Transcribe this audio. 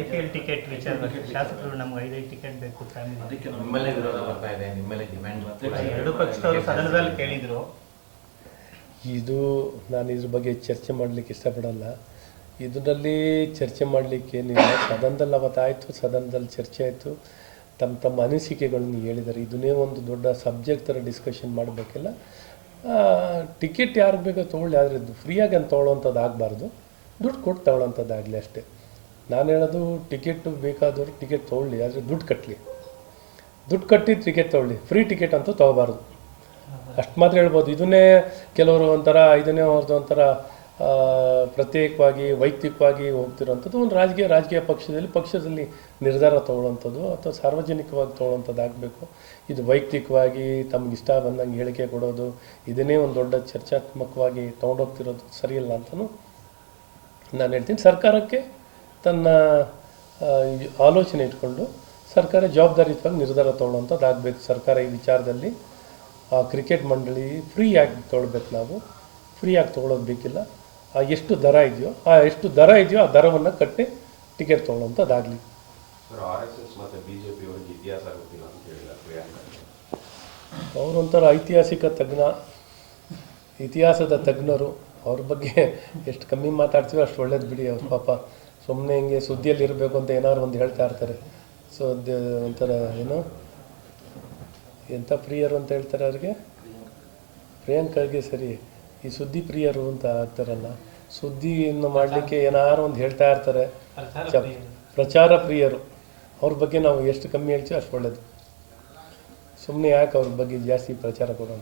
IPL ticket ವಿಚಾರ ಶಾಸಕರು ನಮ್ಗೆ 5 ಟಿಕೆಟ್ ಬೇಕು ಫ್ಯಾಮಿಲಿ, ಅದಕ್ಕೆ ನಿಮ್ಮಲ್ಲೇ ವಿರೋಧ ಬರ್ತಾ ಇದೆ, ನಿಮ್ಮಲ್ಲೇ ಡಿಮ್ಯಾಂಡ್ ಎರಡು ಪಕ್ಷದವರು ಸದನದಲ್ಲಿ ಕೇಳಿದ್ರು. ಇದು ನಾನು ಇದ್ರ ಬಗ್ಗೆ ಚರ್ಚೆ ಮಾಡಲಿಕ್ಕೆ ಇಷ್ಟಪಡಲ್ಲ. ಇದರಲ್ಲಿ ಚರ್ಚೆ ಮಾಡಲಿಕ್ಕೇನಿಲ್ಲ. ಸದನದಲ್ಲಿ ಅವತ್ತಾಯಿತು, ಸದನದಲ್ಲಿ ಚರ್ಚೆ ಆಯಿತು, ತಮ್ಮ ತಮ್ಮ ಅನಿಸಿಕೆಗಳನ್ನು ಹೇಳಿದ್ದಾರೆ. ಇದನ್ನೇ ಒಂದು ದೊಡ್ಡ ಸಬ್ಜೆಕ್ಟ್ ಥರ ಡಿಸ್ಕಷನ್ ಮಾಡಬೇಕಿಲ್ಲ. ಟಿಕೆಟ್ ಯಾರಿಗೆ ಬೇಕೋ ತೊಗೊಳ್ಳಿ, ಆದರೆ ಫ್ರೀಯಾಗಿ ಅಂತ ತೊಗೊಳ್ಳೋವಂಥದ್ದು ಆಗಬಾರ್ದು, ದುಡ್ಡು ಕೊಟ್ಟು ತೊಗೊಳ್ಳೋವಂಥದ್ದಾಗಲಿ ಅಷ್ಟೇ. ನಾನು ಹೇಳೋದು ಟಿಕೆಟು ಬೇಕಾದವರು ಟಿಕೆಟ್ ತೊಗೊಳ್ಳಿ, ಆದರೆ ದುಡ್ಡು ಕಟ್ಟಲಿ, ದುಡ್ಡು ಕಟ್ಟಿ ಟಿಕೆಟ್ ತೊಗೊಳ್ಳಿ, ಫ್ರೀ ಟಿಕೆಟ್ ಅಂತೂ ತೊಗೋಬಾರ್ದು. ಅಷ್ಟು ಮಾತ್ರ ಹೇಳ್ಬೋದು. ಇದನ್ನೇ ಕೆಲವರು ಒಂಥರ ಇದನ್ನೇ ಅವ್ರದ್ದು ಒಂಥರ ಪ್ರತ್ಯೇಕವಾಗಿ ವೈಯಕ್ತಿಕವಾಗಿ ಹೋಗ್ತಿರೋವಂಥದ್ದು ಒಂದು ರಾಜಕೀಯ ಪಕ್ಷದಲ್ಲಿ ನಿರ್ಧಾರ ತೊಗೊಳ್ಳೋವಂಥದ್ದು ಅಥವಾ ಸಾರ್ವಜನಿಕವಾಗಿ ತೊಗೊಳ್ಳೋವಂಥದ್ದು ಆಗಬೇಕು. ಇದು ವೈಯಕ್ತಿಕವಾಗಿ ತಮಗಿಷ್ಟ ಬಂದಂಗೆ ಹೇಳಿಕೆ ಕೊಡೋದು, ಇದನ್ನೇ ಒಂದು ದೊಡ್ಡ ಚರ್ಚಾತ್ಮಕವಾಗಿ ತೊಗೊಂಡೋಗ್ತಿರೋದು ಸರಿಯಿಲ್ಲ ಅಂತಲೂ ನಾನು ಹೇಳ್ತೀನಿ. ಸರ್ಕಾರಕ್ಕೆ ತನ್ನ ಆಲೋಚನೆ ಇಟ್ಕೊಂಡು ಸರ್ಕಾರ ಜವಾಬ್ದಾರಿಯುತವಾಗಿ ನಿರ್ಧಾರ ತೊಗೊಳ್ಳೋವಂಥದ್ದು ಆಗಬೇಕು. ಸರ್ಕಾರ ಈ ವಿಚಾರದಲ್ಲಿ ಕ್ರಿಕೆಟ್ ಮಂಡಳಿ ಫ್ರೀಯಾಗಿ ತೊಗೊಳ್ಬೇಕು. ನಾವು ಫ್ರೀಯಾಗಿ ತೊಗೊಳೋದು ಬೇಕಿಲ್ಲ. ಎಷ್ಟು ದರ ಇದೆಯೋ ಆ ದರವನ್ನು ಕಟ್ಟಿ ಟಿಕೆಟ್ ತೊಗೊಳ್ಳೋವಂಥದ್ದಾಗಲಿ. ಅವರೊಂಥರ ಇತಿಹಾಸದ ತಜ್ಞರು. ಅವ್ರ ಬಗ್ಗೆ ಎಷ್ಟು ಕಮ್ಮಿ ಮಾತಾಡ್ತೀವಿ ಅಷ್ಟು ಒಳ್ಳೇದು ಬಿಡಿ. ಅವ್ರು ಪಾಪ ಸುಮ್ಮನೆ ಹಿಂಗೆ ಸುದ್ದಿಯಲ್ಲಿ ಇರಬೇಕು ಅಂತ ಏನಾದ್ರು ಒಂದು ಹೇಳ್ತಾ ಇರ್ತಾರೆ. ಸೊ ಒಂಥರ ಏನೋ ಎಂಥ ಪ್ರಿಯರು ಅಂತ ಹೇಳ್ತಾರೆ ಅವ್ರಿಗೆ, ಪ್ರಿಯಾಂಕರ್ಗೆ ಸರಿ ಈ ಸುದ್ದಿ ಪ್ರಿಯರು ಅಂತ ಆಗ್ತಾರಲ್ಲ, ಸುದ್ದಿಯನ್ನು ಮಾಡಲಿಕ್ಕೆ ಏನಾರು ಒಂದು ಹೇಳ್ತಾ ಇರ್ತಾರೆ. ಪ್ರಚಾರ ಪ್ರಿಯರು. ಅವ್ರ ಬಗ್ಗೆ ನಾವು ಎಷ್ಟು ಕಮ್ಮಿ ಹೇಳ್ತೀವಿ ಅಷ್ಟು ಒಳ್ಳೇದು. ಸುಮ್ಮನೆ ಯಾಕೆ ಅವ್ರ ಬಗ್ಗೆ ಜಾಸ್ತಿ ಪ್ರಚಾರ ಕೊಡೋಣ.